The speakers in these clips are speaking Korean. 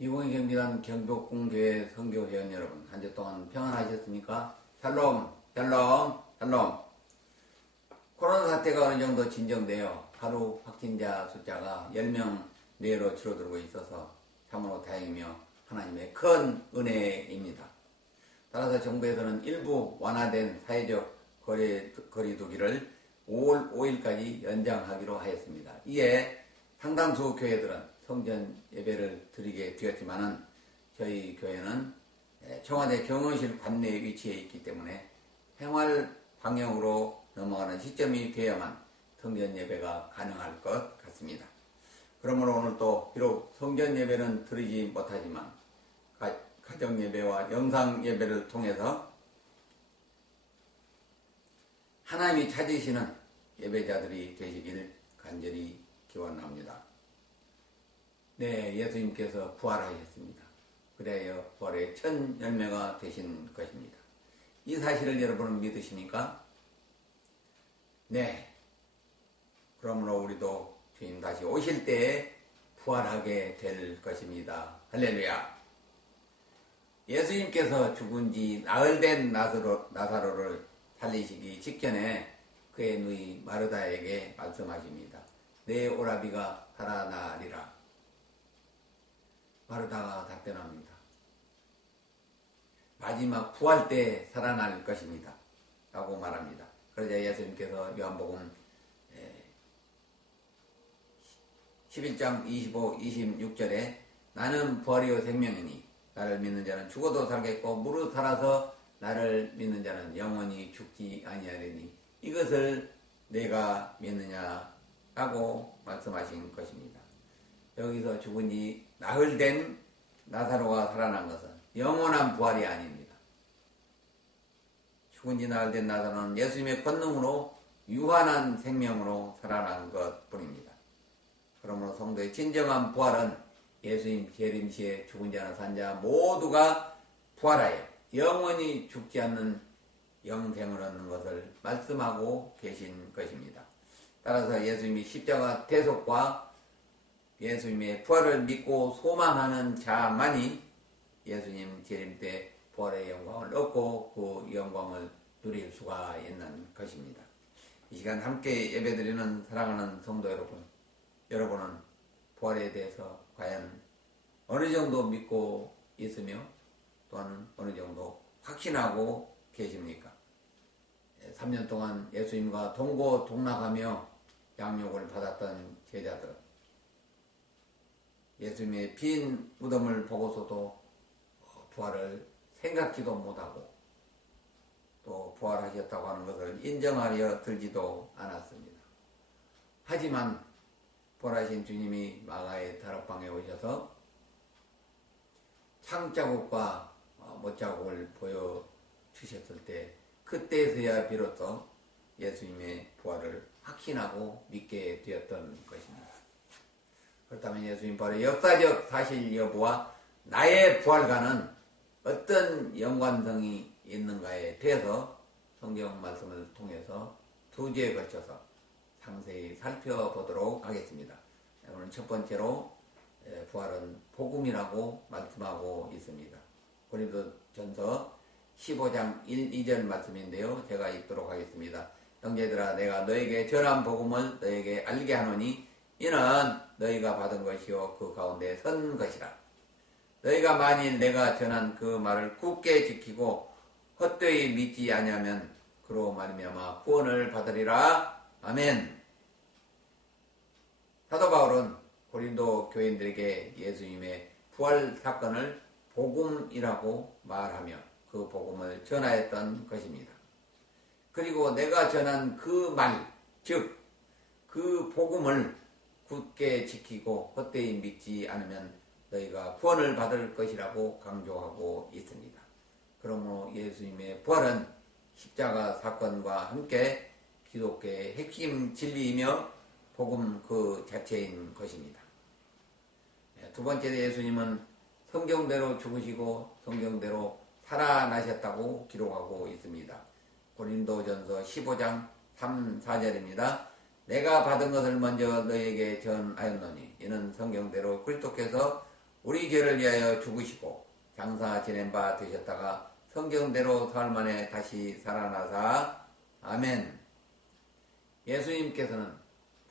2020년 경복궁교회 선교회원 여러분, 한 주 동안 평안하셨습니까? 샬롬, 샬롬, 샬롬. 코로나 사태가 어느 정도 진정되어 하루 확진자 숫자가 10명 내로 줄어들고 있어서 참으로 다행이며 하나님의 큰 은혜입니다. 따라서 정부에서는 일부 완화된 사회적 거리두기를 5월 5일까지 연장하기로 하였습니다. 이에 상당수 교회들은 성전 예배를 드리게 되었지만은 저희 교회는 청와대 경호실 관내에 위치해 있기 때문에 생활 방향으로 넘어가는 시점이 되어야만 성전 예배가 가능할 것 같습니다. 그러므로 오늘 또 비록 성전 예배는 드리지 못하지만 가정 예배와 영상 예배를 통해서 하나님이 찾으시는 예배자들이 되시길 간절히 기원합니다. 네, 예수님께서 부활하셨습니다. 그래야 부활의 첫 열매가 되신 것입니다. 이 사실을 여러분은 믿으십니까? 네. 그러므로 우리도 주님 다시 오실 때에 부활하게 될 것입니다. 할렐루야. 예수님께서 죽은 지 나흘 된 나사로를 살리시기 직전에 그의 누이 마르다에게 말씀하십니다. 내 오라비가 살아나리라. 마르다가 답변합니다. 마지막 부활 때 살아날 것입니다. 라고 말합니다. 그러자 예수님께서 요한복음 11장 25, 26절에 나는 부활이요 생명이니 나를 믿는 자는 죽어도 살겠고 무릇 살아서 나를 믿는 자는 영원히 죽지 아니하리니 이것을 내가 믿느냐 라고 말씀하신 것입니다. 여기서 죽은 지 나흘 된 나사로가 살아난 것은 영원한 부활이 아닙니다. 죽은 지 나흘 된 나사로는 예수님의 권능으로 유한한 생명으로 살아난 것 뿐입니다. 그러므로 성도의 진정한 부활은 예수님 재림시에 죽은 자나 산 자 모두가 부활하여 영원히 죽지 않는 영생을 얻는 것을 말씀하고 계신 것입니다. 따라서 예수님이 십자가 대속과 예수님의 부활을 믿고 소망하는 자만이 예수님 재림 때 부활의 영광을 얻고 그 영광을 누릴 수가 있는 것입니다. 이 시간 함께 예배드리는 사랑하는 성도 여러분, 여러분은 부활에 대해서 과연 어느 정도 믿고 있으며 또한 어느 정도 확신하고 계십니까? 3년 동안 예수님과 동고동락하며 양육을 받았던 제자들, 예수님의 빈 무덤을 보고서도 부활을 생각지도 못하고 또 부활하셨다고 하는 것을 인정하려 들지도 않았습니다. 하지만 부활하신 주님이 마가의 다락방에 오셔서 창자국과 못자국을 보여주셨을 때 그때서야 비로소 예수님의 부활을 확신하고 믿게 되었던 것입니다. 그렇다면 예수님 부활의 역사적 사실 여부와 나의 부활과는 어떤 연관성이 있는가에 대해서 성경 말씀을 통해서 두 주에 걸쳐서 상세히 살펴보도록 하겠습니다. 오늘 첫 번째로 부활은 복음이라고 말씀하고 있습니다. 고린도전서 15장 1, 2절 말씀인데요. 제가 읽도록 하겠습니다. 형제들아 내가 너에게 전한 복음을 너에게 알게 하노니 이는 너희가 받은 것이요 그 가운데 선 것이라. 너희가 만일 내가 전한 그 말을 굳게 지키고 헛되이 믿지 아니하면 그로 말미암아 구원을 받으리라. 아멘. 사도 바울은 고린도 교인들에게 예수님의 부활 사건을 복음이라고 말하며 그 복음을 전하였던 것입니다. 그리고 내가 전한 그 말, 즉 그 복음을 굳게 지키고 헛되이 믿지 않으면 너희가 구원을 받을 것이라고 강조하고 있습니다. 그러므로 예수님의 부활은 십자가 사건과 함께 기독교의 핵심 진리이며 복음 그 자체인 것입니다. 두 번째 예수님은 성경대로 죽으시고 성경대로 살아나셨다고 기록하고 있습니다. 고린도전서 15장 3, 4절입니다. 내가 받은 것을 먼저 너희에게 전하였노니 이는 성경대로 그리스도께서 우리 죄를 위하여 죽으시고 장사 지낸 바 되셨다가 성경대로 사흘 만에 다시 살아나사 아멘. 예수님께서는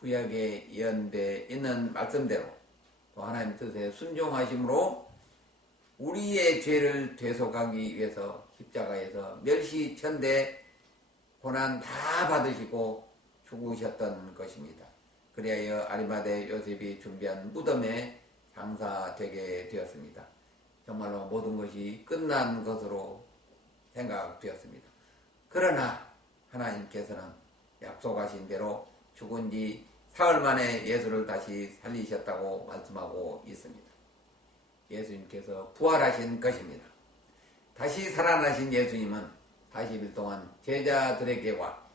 구약에 예언되어 있는 말씀대로 또 하나님 뜻에 순종하심으로 우리의 죄를 되속하기 위해서 십자가에서 멸시천대 고난 다 받으시고 죽으셨던 것입니다. 그리하여 아리마대 요셉이 준비한 무덤에 장사되게 되었습니다. 정말로 모든 것이 끝난 것으로 생각되었습니다. 그러나 하나님께서는 약속하신 대로 죽은 지 사흘 만에 예수를 다시 살리셨다고 말씀하고 있습니다. 예수님께서 부활하신 것입니다. 다시 살아나신 예수님은 40일 동안 제자들에게와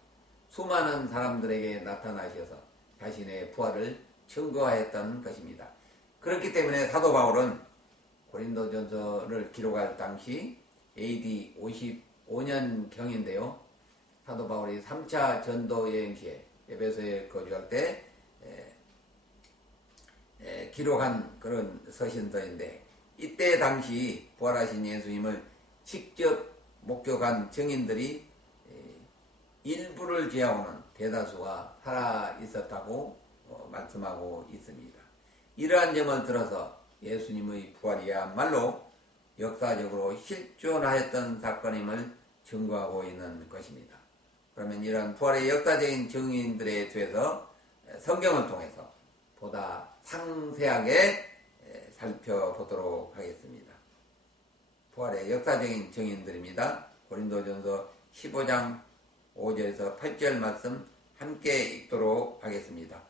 수많은 사람들에게 나타나셔서 자신의 부활을 증거하였던 것입니다. 그렇기 때문에 사도 바울은 고린도전서를 기록할 당시 AD 55년경인데요. 사도 바울이 3차 전도 여행 시에 에베소에 거주할 때 기록한 그런 서신서인데, 이때 당시 부활하신 예수님을 직접 목격한 증인들이 일부를 제하고는 대다수가 살아 있었다고 말씀하고 있습니다. 이러한 점을 들어서 예수님의 부활이야말로 역사적으로 실존하였던 사건임을 증거하고 있는 것입니다. 그러면 이러한 부활의 역사적인 증인들에 대해서 성경을 통해서 보다 상세하게 살펴보도록 하겠습니다. 부활의 역사적인 증인들입니다. 고린도전서 15장 5절에서 8절 말씀 함께 읽도록 하겠습니다.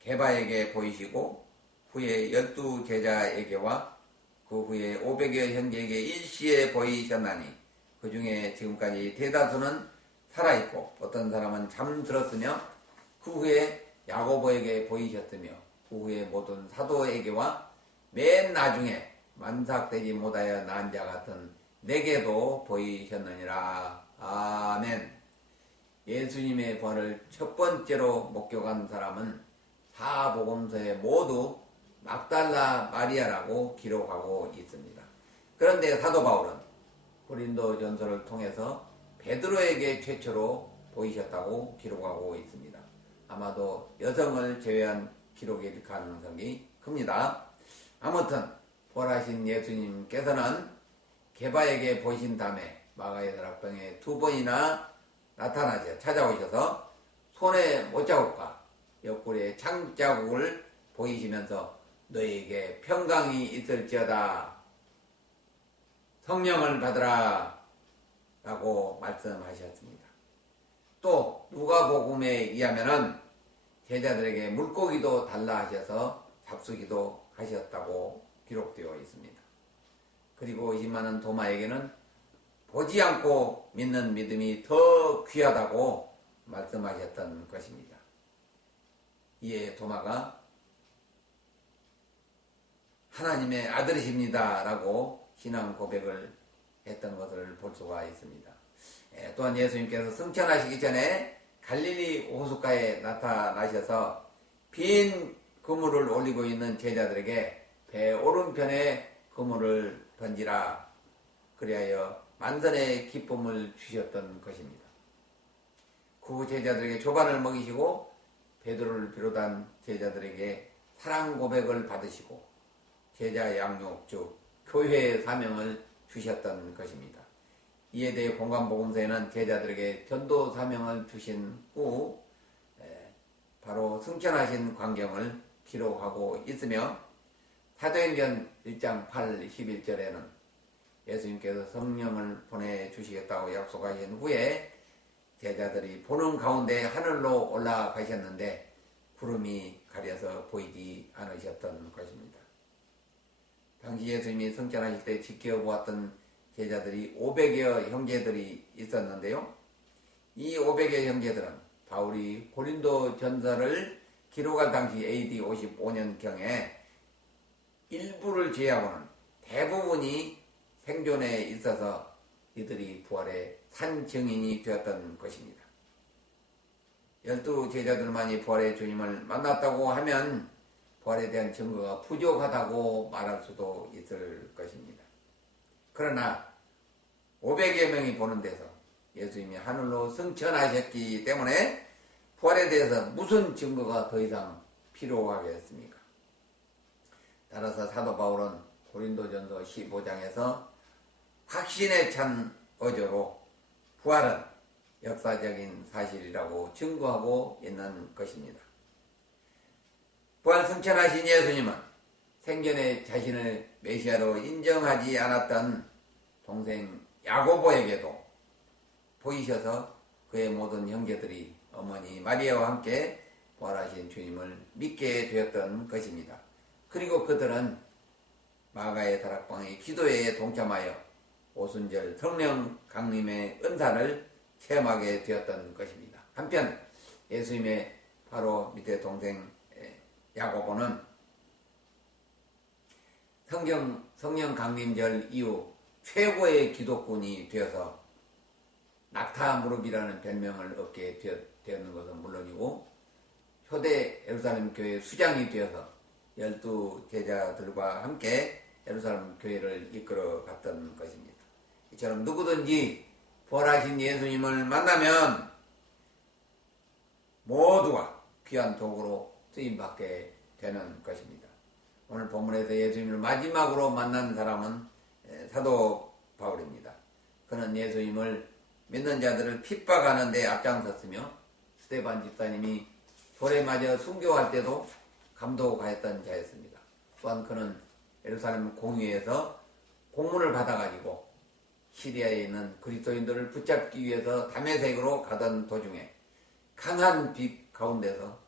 게바에게 보이시고 후에 12제자에게와 그 후에 500여 형제에게 일시에 보이셨나니 그 중에 지금까지 대다수는 살아있고 어떤 사람은 잠들었으며 그 후에 야고보에게 보이셨으며 그 후에 모든 사도에게와 맨 나중에 만삭되지 못하여 난 자 같은 내게도 보이셨느니라. 아멘. 예수님의 부활을 첫 번째로 목격한 사람은 사복음서에 모두 막달라 마리아라고 기록하고 있습니다. 그런데 사도 바울은 고린도전서를 통해서 베드로에게 최초로 보이셨다고 기록하고 있습니다. 아마도 여성을 제외한 기록일 가능성이 큽니다. 아무튼 부활하신 예수님께서는 게바에게 보이신 다음에 마가의 다락방에 2번이나 나타나셔 찾아오셔서 손에 못자국과 옆구리에 창자국을 보이시면서 너희에게 평강이 있을지어다, 성령을 받으라 라고 말씀하셨습니다. 또 누가복음에 의하면은 제자들에게 물고기도 달라 하셔서 잡수기도 하셨다고 기록되어 있습니다. 그리고 이만한 도마에게는 보지 않고 믿는 믿음이 더 귀하다고 말씀하셨던 것입니다. 이에 도마가 하나님의 아들이십니다 라고 신앙 고백을 했던 것을 볼 수가 있습니다. 또한 예수님께서 승천하시기 전에 갈릴리 호숫가에 나타나셔서 빈 그물을 올리고 있는 제자들에게 배 오른편에 그물을 던지라, 그리하여 만선의 기쁨을 주셨던 것입니다. 그 제자들에게 조반을 먹이시고 베드로를 비롯한 제자들에게 사랑 고백을 받으시고 제자 양육 즉 교회의 사명을 주셨던 것입니다. 이에 대해 공관복음서에는 제자들에게 전도 사명을 주신 후 바로 승천하신 광경을 기록하고 있으며 사도행전 1장 8, 11절에는 예수님께서 성령을 보내주시겠다고 약속하신 후에 제자들이 보는 가운데 하늘로 올라가셨는데 구름이 가려서 보이지 않으셨던 것입니다. 당시 예수님이 승천하실 때 지켜보았던 제자들이 500여 형제들이 있었는데요. 이 500여 형제들은 바울이 고린도 전서를 기록할 당시 AD 55년경에 일부를 제외하고는 대부분이 생존에 있어서 이들이 부활의 산증인이 되었던 것입니다. 12 제자들만이 부활의 주님을 만났다고 하면 부활에 대한 증거가 부족하다고 말할 수도 있을 것입니다. 그러나 500여 명이 보는 데서 예수님이 하늘로 승천하셨기 때문에 부활에 대해서 무슨 증거가 더 이상 필요하겠습니까? 따라서 사도 바울은 고린도전서 15장에서 확신에 찬 어조로 부활은 역사적인 사실이라고 증거하고 있는 것입니다. 부활 승천하신 예수님은 생전에 자신을 메시아로 인정하지 않았던 동생 야고보에게도 보이셔서 그의 모든 형제들이 어머니 마리아와 함께 부활하신 주님을 믿게 되었던 것입니다. 그리고 그들은 마가의 다락방의 기도회에 동참하여 오순절 성령 강림의 은사를 체험하게 되었던 것입니다. 한편 예수님의 바로 밑에 동생 야고보는 성령 강림절 이후 최고의 기독군이 되어서 낙타 무릎이라는 별명을 얻게 되었는 것은 물론이고 초대 예루살렘 교회 수장이 되어서 12제자들과 함께 예루살렘 교회를 이끌어 갔던 것입니다. 이처럼 누구든지 부활하신 예수님을 만나면 모두가 귀한 도구로 쓰임받게 되는 것입니다. 오늘 본문에서 예수님을 마지막으로 만난 사람은 사도 바울입니다. 그는 예수님을 믿는 자들을 핍박하는 데 앞장섰으며 스데반 집사님이 돌에 맞아 순교할 때도 감독하였던 자였습니다. 또한 그는 예루살렘 공회에서 공문을 받아가지고 시리아에 있는 그리스도인들을 붙잡기 위해서 다메섹으로 가던 도중에 강한 빛 가운데서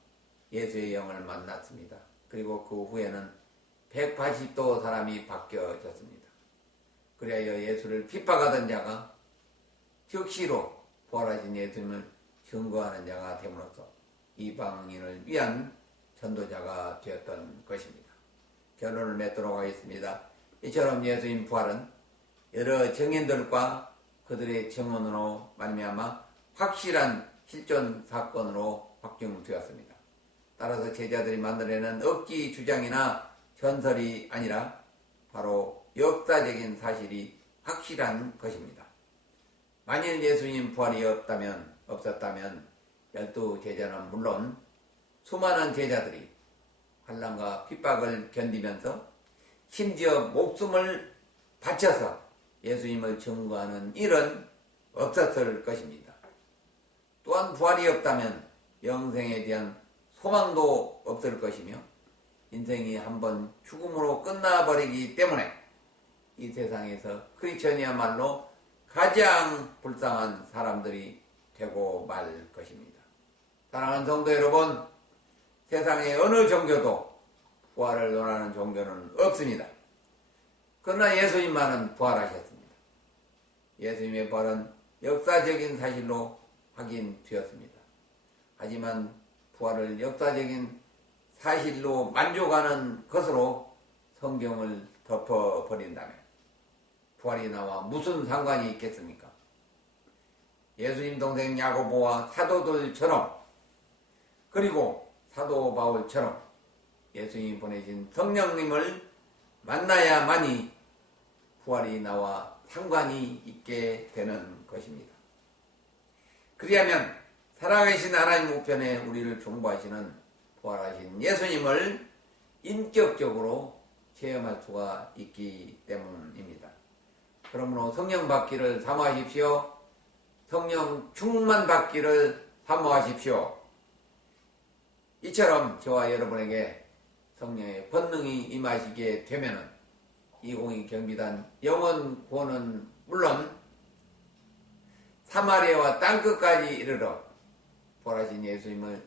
예수의 영을 만났습니다. 그리고 그 후에는 180도 사람이 바뀌어졌습니다. 그리하여 예수를 핍박하던 자가 즉시로 부활하신 예수님을 증거하는 자가 됨으로써 이방인을 위한 전도자가 되었던 것입니다. 결론을 맺도록 하겠습니다. 이처럼 예수님 부활은 여러 증인들과 그들의 증언으로 말미암아 확실한 실존 사건으로 확증되었습니다. 따라서 제자들이 만들어낸 억지 주장이나 전설이 아니라 바로 역사적인 사실이 확실한 것입니다. 만일 예수님 부활이 없었다면 12제자는 물론 수많은 제자들이 환난과 핍박을 견디면서 심지어 목숨을 바쳐서 예수님을 증거하는 일은 없었을 것입니다. 또한 부활이 없다면 영생에 대한 소망도 없을 것이며 인생이 한번 죽음으로 끝나버리기 때문에 이 세상에서 크리스천이야말로 가장 불쌍한 사람들이 되고 말 것입니다. 사랑하는 성도 여러분, 세상의 어느 종교도 부활을 논하는 종교는 없습니다. 그러나 예수님만은 부활하셨습니다. 예수님의 부활은 역사적인 사실로 확인되었습니다. 하지만 부활을 역사적인 사실로 만족하는 것으로 성경을 덮어버린다면 부활이 나와 무슨 상관이 있겠습니까? 예수님 동생 야고보와 사도들처럼 그리고 사도 바울처럼 예수님이 보내신 성령님을 만나야만이 부활이 나와 상관이 있게 되는 것입니다. 그리하면 살아계신 하나님 우편에 우리를 존부하시는 부활하신 예수님을 인격적으로 체험할 수가 있기 때문입니다. 그러므로 성령 받기를 사모하십시오. 성령 충만 받기를 사모하십시오. 이처럼 저와 여러분에게 성령의 권능이 임하시게 되면은 202 경비단 영원 구원은 물론 사마리아와 땅끝까지 이르러 부활하신 예수님을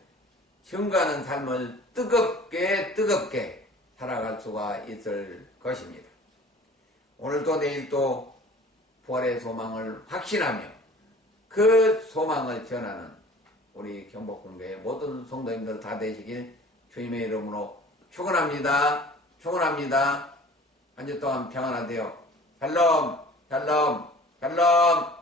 증거하는 삶을 뜨겁게 살아갈 수가 있을 것입니다. 오늘도 내일도 부활의 소망을 확신하며 그 소망을 전하는 우리 경복궁교회 모든 성도님들 다 되시길 주님의 이름으로 축원합니다. 축원합니다. 한 주 동안 평안하세요. 샬롬 샬롬 샬롬.